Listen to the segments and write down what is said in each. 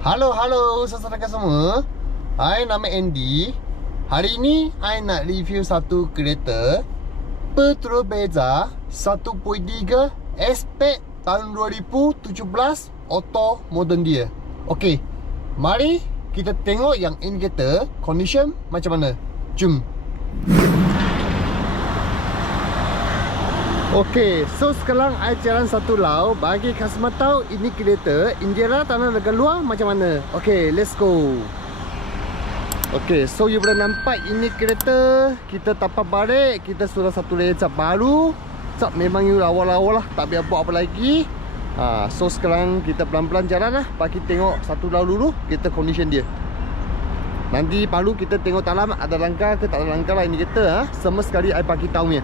Halo saudara semua. Hai, nama Andy. Hari ini I nak review satu kereta Petrol Beza 1.3 Aspect tahun 2017 auto modern dia. Okey, mari kita tengok yang indicator condition macam mana. Jom. Okey, so sekarang I jalan satu lau bagi customer tahu ini kereta Indiana tanah negara luar macam mana. Okey, let's go. Okey, so you boleh nampak ini kereta kita tapak balik, kita sudah satu layer cap baru. Cap memang you lawa-lawa lah, tak biar buat apa lagi. So sekarang kita pelan-pelan jalan lah, bagi tengok satu lau dulu kita condition dia. Nanti baru kita tengok dalam ada langkah ke tak ada langkah lah ini kereta. Semua sekali I bagi tahu ni.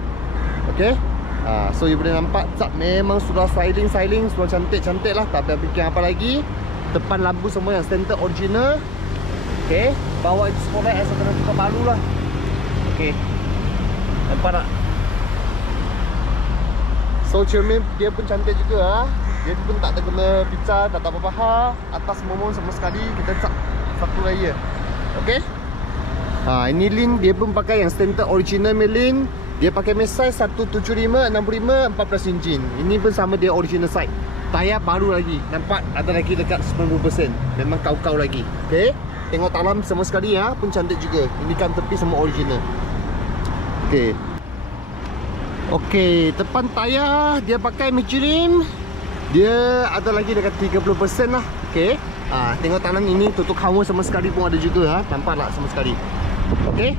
Okey. So you boleh nampak cap memang sudah styling, sudah cantik-cantik lah. Tak payah fikir apa lagi. Depan lampu semua yang center original. Okay, bawah itu spotlight saya kena tukar baru lah. Okay, nampak tak? So cermin dia pun cantik juga. Dia pun tak ada kena pecah, tak ada apa-apa. Atas momon sama sekali kita cap satu layer. Okay. Ini lin dia pun pakai yang center original lin. Dia pakai mesh size 175, 65, 14 inch. Ini pun sama dia original size. Tayar baru lagi. Nampak ada lagi dekat 90%. Memang kau-kau lagi. Okay. Tengok dalam semua sekali ya, pun cantik juga. Ini kan tepi semua original. Okay. Okay, depan tayar dia pakai Michelin. Dia ada lagi dekat 30% lah. Okay. Tengok tangan ini tutup hawa sama sekali pun ada juga. Nampak tak sama sekali. Okay.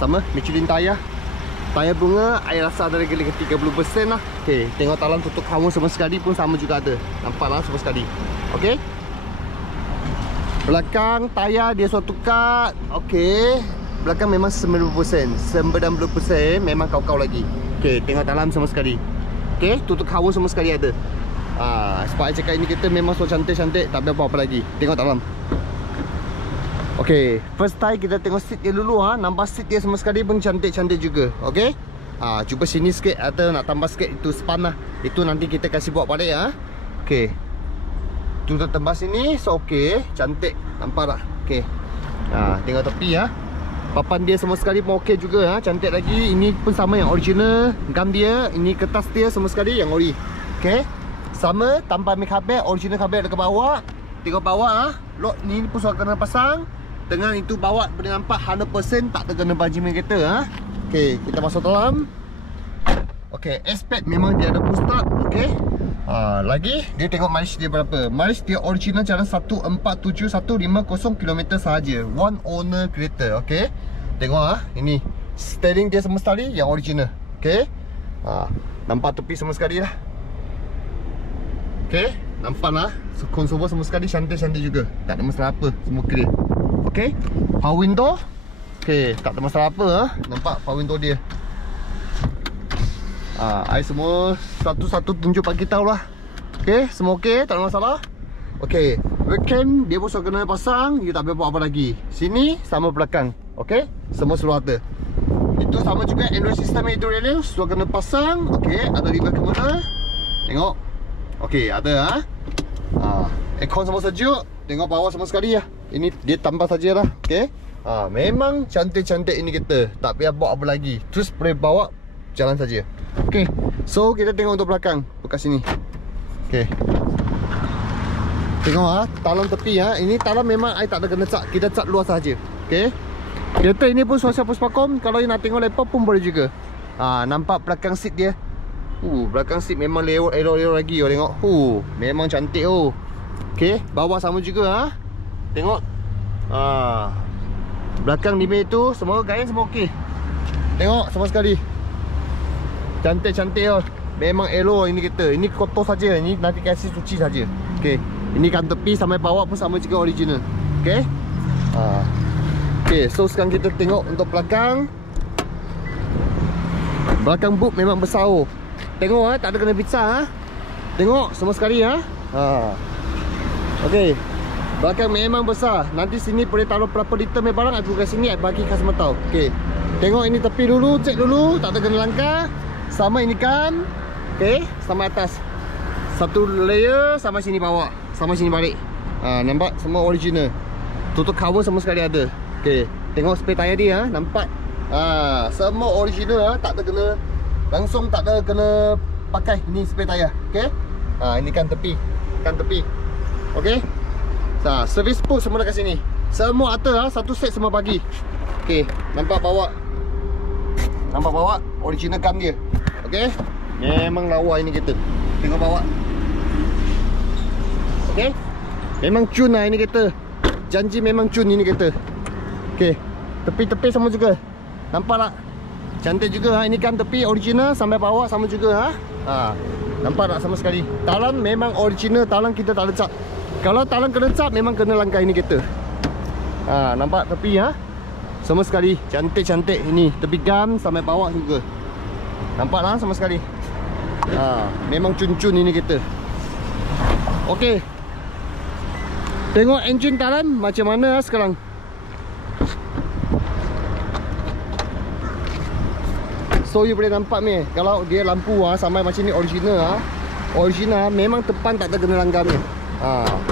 Sama Michelin tayar. Tayar bunga I rasa ada lagi 30% lah. Okay, tengok talang tutup hawa sama sekali pun sama juga ada. Nampak lah sama sekali. Okay. Belakang tayar dia suatu tukar. Okay, belakang memang 90%, 90% memang kau-kau lagi. Okay, tengok dalam sama sekali. Okay, tutup hawa sama sekali ada. Sebab I cakap ini kita memang so cantik-cantik, tak ada apa-apa lagi. Tengok dalam. Okay, first time kita tengok seat dia dulu. Nampak seat dia sama sekali pun cantik-cantik juga. Okay. Cuba sini sikit atau nak tambah sikit itu span lah. Itu nanti kita kasih buat balik ya. Okay. Tu tambah sini. So okay, cantik. Nampak tak? Okay. Tengok tepi ya. Papan dia sama sekali pun okay juga. Cantik lagi. Ini pun sama yang original. Gam dia, ini kertas dia sama sekali yang ori. Okay. Sama tanpa make hardware, original hardware dekat bawah. Tengok bawah lock ni pun sudah kena pasang. Dengan itu bawa boleh nampak 100% tak terkena banjiran kereta. Okay, kita masuk dalam. Okay, Aspect memang dia ada push start. Okay. Lagi dia tengok mileage dia berapa. Mileage dia original jalan 147,150 km sahaja. One owner kereta. Okay. Tengok ini steering dia semua sekali yang original. Okay. Nampak tepi semua sekali lah. Okay, nampak lah. Konsol semua sekali cantik-cantik juga. Tak ada masalah apa, semua clear. Okay, power window. Okay, tak ada masalah apa. Nampak power window dia. I semua satu-satu tunjuk bagi tahu lah. Okay, semua okay, tak ada masalah. Okay, webcam dia pun sudah kena pasang. You tak boleh buat apa lagi. Sini sama belakang. Okay, semua sudah ada. Itu sama juga Android system itu radio sudah kena pasang. Okay, ada remote camera. Tengok. Okay, ada aircon semua sejuk. Tengok bawah semua sekali ya. Ini dia tambah sajalah. Okay. Memang cantik-cantik ini kita. Tak payah buat apa lagi. Terus boleh bawa jalan saja. Okay. So kita tengok untuk belakang. Bekas sini. Okay. Tengok talang tepi Ini talang memang I tak ada kena cat. Kita cat luar saja. Okay. Kereta ini pun suasana puspakom. Kalau you nak tengok laptop pun boleh juga. Nampak belakang seat dia. Belakang seat memang lewat lagi. Tengok. Memang cantik. Okay. Bawah sama juga Tengok. Belakang limit itu semua kain semua okey. Tengok semua sekali. Cantik-cantik Memang elo ini kita. Ini kotor saja. Ini nanti kasih cuci saja. Okey. Ini kan tepi sampai bawah pun sama juga original. Okey. Okey, so sekarang kita tengok untuk belakang. Belakang boot memang besar. Tengok tak ada kena pecah Tengok semua sekali Okey. Belakang memang besar. Nanti sini boleh taruh berapa liter barang. Aku kat sini bagi customer tahu. Okey. Tengok ini tepi dulu, cek dulu, tak ada kena langkah. Sama ini kan. Okey, sama atas. Satu layer sama sini bawah, sama sini balik. Nampak semua original. Tutup cover semua sekali ada. Okey, tengok spare tayar dia nampak. Semua original tak ada kena langsung, tak ada kena pakai ni spare tayar. Okey. Ini kan tepi. Okey. Service pun semua dekat sini. Semua atas satu set semua bagi. Okey, nampak bawah. Original cam dia. Okey. Memang lawa ini kereta. Tengok bawah. Okey. Memang cun lah ini kereta. Janji memang cun ini kereta. Okey. Tepi-tepi sama juga. Nampak tak? Cantik juga Ini kan tepi original sampai bawah sama juga Nampak tak sama sekali. Talang memang original, talang kita tak lecap. Kalau talang kena lecap memang kena langkai ini kereta. Nampak tepi sama sekali. Cantik-cantik ini. Tepi gam sampai bawah juga. Nampak lah sama sekali. Memang cun-cun ini kereta. Okey. Tengok enjin dalam macam mana sekarang. So you boleh nampak ni, kalau dia lampu sampai macam ni original original memang depan tak ada kena langgam ni.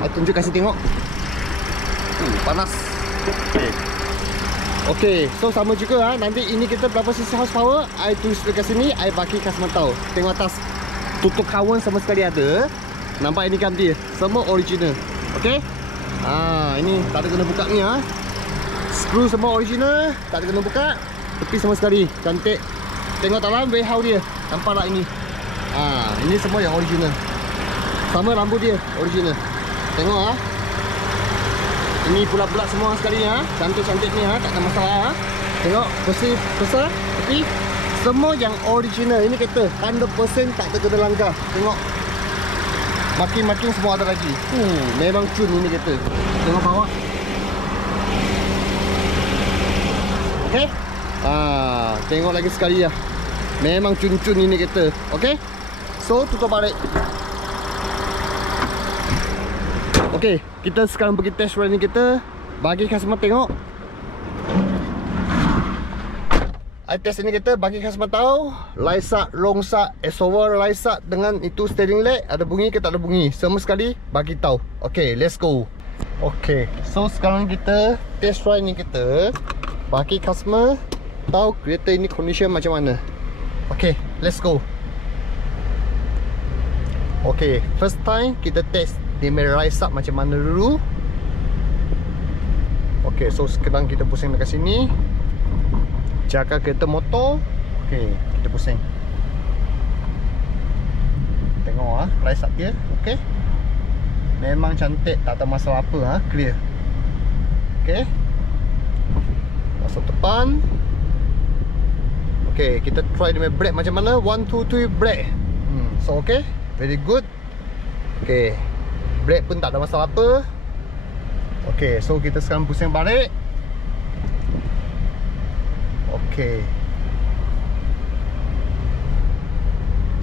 I tunjuk kasih tengok. Panas. Okey, so sama juga nanti ini kita berapa cc horsepower, I tulis dekat sini, I bagi customer tahu. Tengok atas, tutup kawan sama sekali ada. Nampak ini kan dia, semua original. Okey. Ini tak ada kena buka ni Screw semua original, tak ada kena buka. Tepi sama sekali, cantik. Tengok dalam warehouse dia. Nampak tak ini? Ini semua yang original. Sama rambut dia, original. Tengok Ini bulat-bulat semua sekali Cantik-cantik ni tak ada masalah Tengok, bersih besar. Tapi semua yang original. Ini kereta 100% tak ada kena langgar. Tengok. Makin-makin semua ada lagi. Memang cun ini kereta. Tengok bawah. Okey. Tengok lagi sekali Memang cun-cun ini kereta. Okey. So tutup balik. Okey, kita sekarang pergi test ride ni kereta. Bagi customer tengok. I test ini kereta, bagi customer tahu Laisak, longsak, esover laisak dengan itu steering leg ada bunyi ke tak ada bunyi. Semua sekali bagi tahu. Okey, let's go. Okey, so sekarang kita test ride ni kereta. Bagi customer tahu kereta ini condition macam mana. Okey, let's go. Okey, first time kita test dia rise up macam mana dulu. Okey, so sekarang kita pusing dekat sini. Jaga kereta motor. Okey, kita pusing. Tengok rise up dia. Okey. Memang cantik, tak ada masalah apa clear. Okey. Masuk depan. Okey, kita try dia brake macam mana. 1 2 3 brake. So okey, very good. Okey. Brake pun tak ada masalah apa. Okey, so kita sekarang pusing balik. Okey.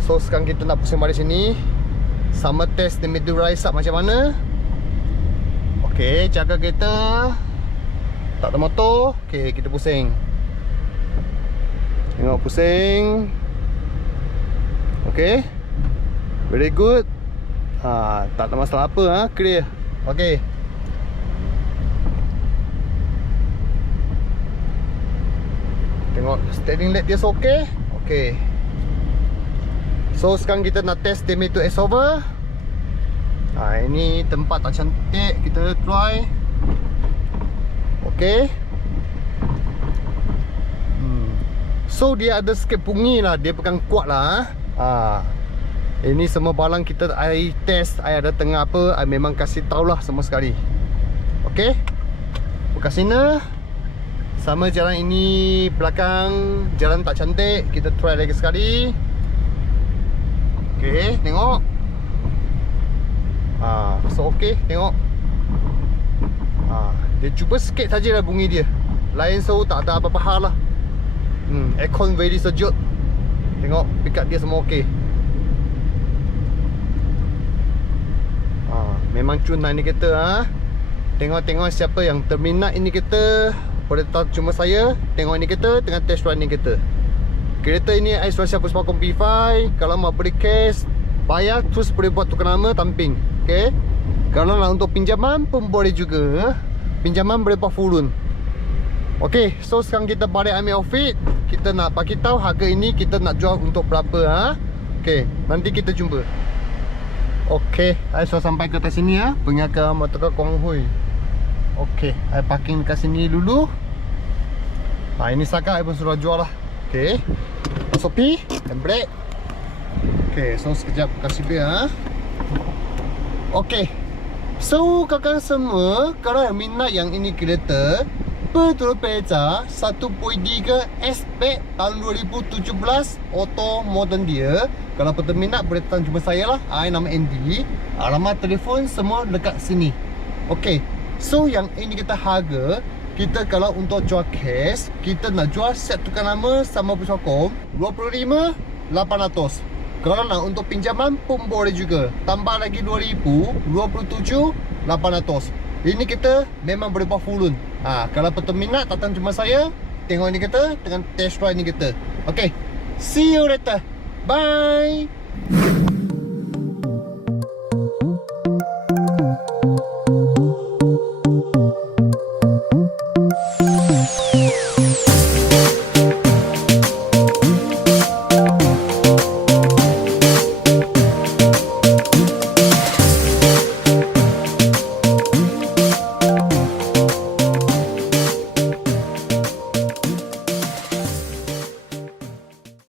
So sekarang kita nak pusing balik sini. Sama test the middle rise up macam mana. Okey, jaga kereta. Tak ada motor. Okey, kita pusing. Tengok pusing. Okey. Very good. Tak ada masalah apa clear. Okey. Tengok steering leg dia okey. Okey. So sekarang kita nak test demi tu S-over. Ini tempat tak cantik, kita try. Okey. So dia ada sikit bunyi lah, dia bukan kuat lah. Ini semua barang kita I test, I ada tengah apa, I memang kasih tahulah semua sekali. Okey. Buka sini. Sama jalan ini belakang, jalan tak cantik, kita try lagi sekali. Okey, tengok. So okey, tengok. Dia cuba sikit sajalah bunyi dia. Lain so tak ada apa-apa hal lah. Aircon very sejuk. Tengok, pick up dia semua okey. Memang cun lah ni kereta. Tengok-tengok siapa yang terminat ini kereta, boleh tahu cuma saya. Tengok ini kereta, tengah test ride ni kereta. Kereta ini I sudah siap Puspakom P5. Kalau mau beli cash, bayar terus boleh buat tukar nama tamping. Okay. Kalau nak untuk pinjaman pun boleh juga. Pinjaman boleh buat full loan. Okay, so sekarang kita balik ambil outfit. Kita nak bagi tahu harga ini kita nak jual untuk berapa ha? Okay, nanti kita jumpa. Okay, saya sudah sampai ke atas sini ya. Pergi ke motor Kuang Hui. Okay, saya parking kat sini dulu. Ini Saka saya pun sudah jual lah. Okay, Shopee dan brake. Okay, so sekejap kasih bil ha. Okay, so kakak semua, kalau yang minat yang ini kereta Betul Peca 1.3 S-Pack tahun 2017 auto modern dia. Kalau betul minat boleh datang jumpa saya lah. Nama Andy. Alamat telefon semua dekat sini. Okay, so yang ini kita harga. Kita kalau untuk jual cash, kita nak jual set tukar nama sama Pusokong 25,800. Kalau nak untuk pinjaman pun boleh juga. Tambah lagi 2,000, 27,800. Ini kita memang boleh buat full loan. Kalau betul minat datang jumpa saya, tengok ini kita dengan test drive ini kita. Okay, see you later. Bye.